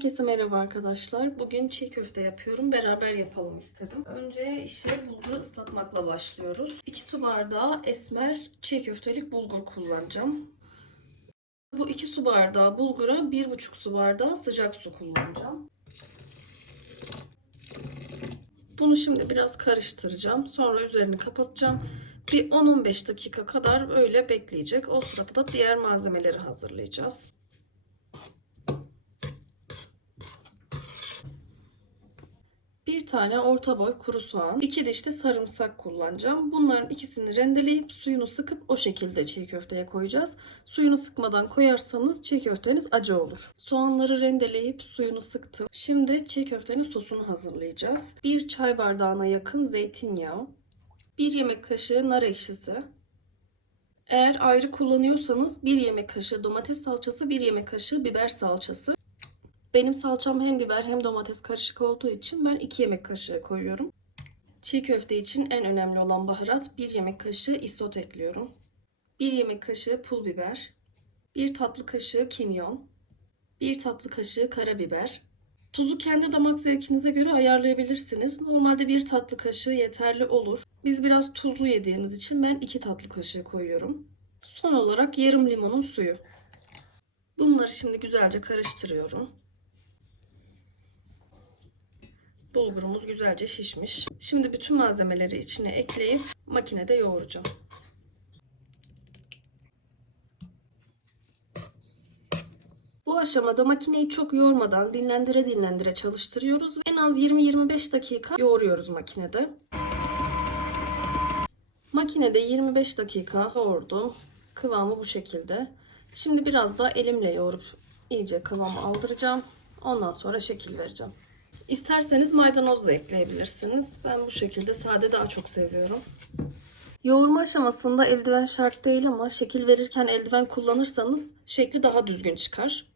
Herkese merhaba arkadaşlar. Bugün çiğ köfte yapıyorum. Beraber yapalım istedim. Önce işe bulguru ıslatmakla başlıyoruz. 2 su bardağı esmer çiğ köftelik bulgur kullanacağım. Bu 2 su bardağı bulgura 1,5 su bardağı sıcak su kullanacağım. Bunu şimdi biraz karıştıracağım. Sonra üzerini kapatacağım. Bir 10-15 dakika kadar öyle bekleyecek. O sırada da diğer malzemeleri hazırlayacağız. Tane orta boy kuru soğan, iki diş de sarımsak kullanacağım. Bunların ikisini rendeleyip suyunu sıkıp o şekilde çiğ köfteye koyacağız. Suyunu sıkmadan koyarsanız çiğ köfteniz acı olur. Soğanları rendeleyip suyunu sıktım. Şimdi çiğ köftenin sosunu hazırlayacağız. Bir çay bardağına yakın zeytinyağı, bir yemek kaşığı nar ekşisi, eğer ayrı kullanıyorsanız bir yemek kaşığı domates salçası, bir yemek kaşığı biber salçası. Benim salçam hem biber hem domates karışık olduğu için ben 2 yemek kaşığı koyuyorum. Çiğ köfte için en önemli olan baharat 1 yemek kaşığı isot ekliyorum. 1 yemek kaşığı pul biber, 1 tatlı kaşığı kimyon, 1 tatlı kaşığı karabiber. Tuzu kendi damak zevkinize göre ayarlayabilirsiniz. Normalde 1 tatlı kaşığı yeterli olur. Biz biraz tuzlu yediğimiz için ben 2 tatlı kaşığı koyuyorum. Son olarak yarım limonun suyu. Bunları şimdi güzelce karıştırıyorum. Bulgurumuz güzelce şişmiş. Şimdi bütün malzemeleri içine ekleyip makinede yoğuracağım. Bu aşamada makineyi çok yoğurmadan dinlendire dinlendire çalıştırıyoruz. En az 20-25 dakika yoğuruyoruz makinede. Makinede 25 dakika yoğurdum. Kıvamı bu şekilde. Şimdi biraz da elimle yoğurup iyice kıvamı aldıracağım. Ondan sonra şekil vereceğim. İsterseniz maydanoz da ekleyebilirsiniz. Ben bu şekilde sade daha çok seviyorum. Yoğurma aşamasında eldiven şart değil ama şekil verirken eldiven kullanırsanız şekli daha düzgün çıkar.